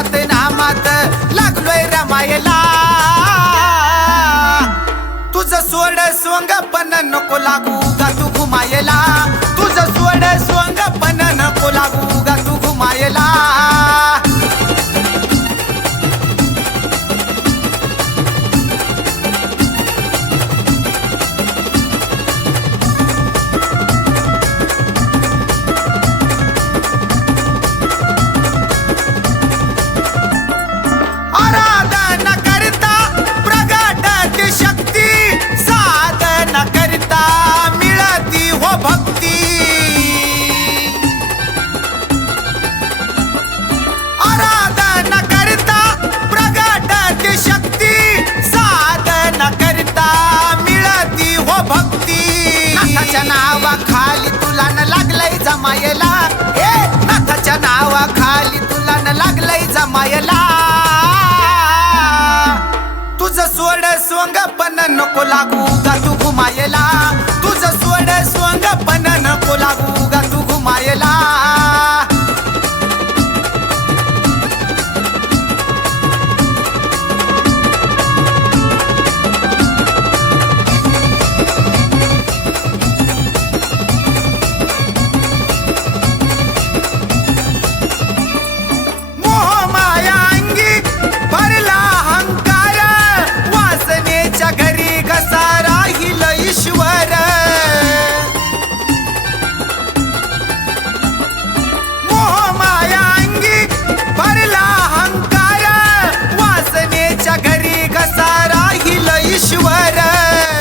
नात नामात लागलोय रमायला. तुझं सोड सोंग पण नको लागू गा तू घुमायला. तुझं सोड सोंग पण नको लागू गा तू घुमायला. नाथाच्या नावाखाली तुला न लागलंय जमायला. हे नाथाच्या नावाखाली तुला न लागलंय जमायला. तुझं सोड सोंग पण नको लागू गा तू घुमायला. तुझं सोड सोंग पण नको लागू गा तू घुमायला.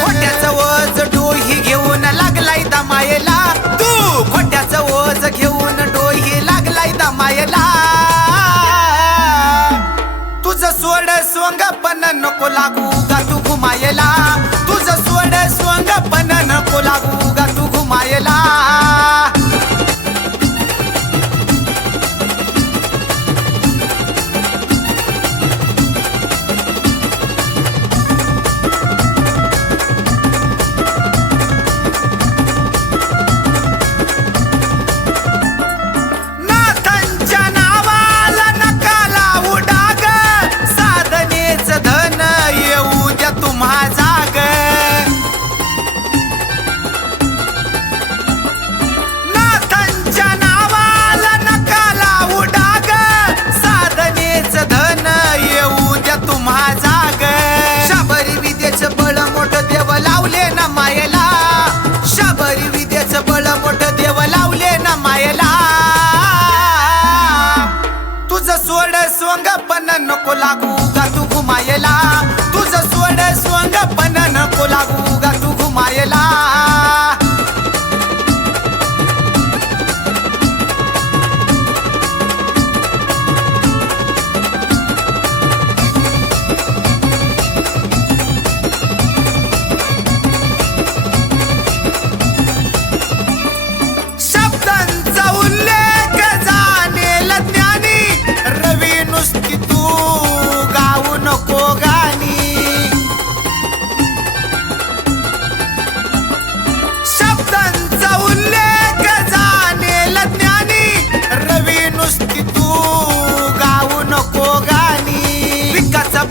खोट्याचं ओझ डोही घेऊन लागलाय दमायला. तू खोट्याचं ओझ घेऊन डोही लागलाय दमायला. तुझं सोड सोंग पण नको लागू गा तू घुमायला. तुझं सोड सोंग पण नको लागू गा तू घुमायला. शबरी विद्येचं बळ मोठं देव लावले ना मायला. तुझं सोड सोंग पण नको लागू गा तू घुमायला. तुझं सोड सोंग पण नको लागू गा तू घुमायला.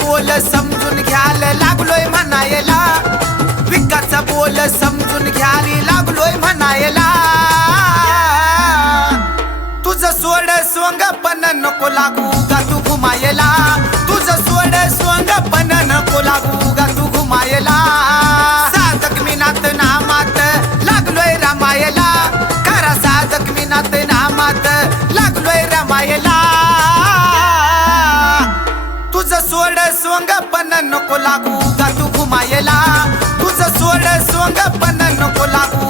बोल समजून घ्यायला लागलोय म्हणायला. विकाचा बोल समजून घ्यायला लागलोय म्हणायला. तुझं सोड सोंग पण नको लागू गा तू घुमायला. तुझं सोड सोंग पण नको लागू गा तू घुमायला. साधक मी नात नामात लागलोय रमायला. खरा साधक मी नात नामात लागलोय रमायला. तुझं सोड सोंग पण नको लागू गा तू घुमायला. तुझं सोड सोंग पण नको लागू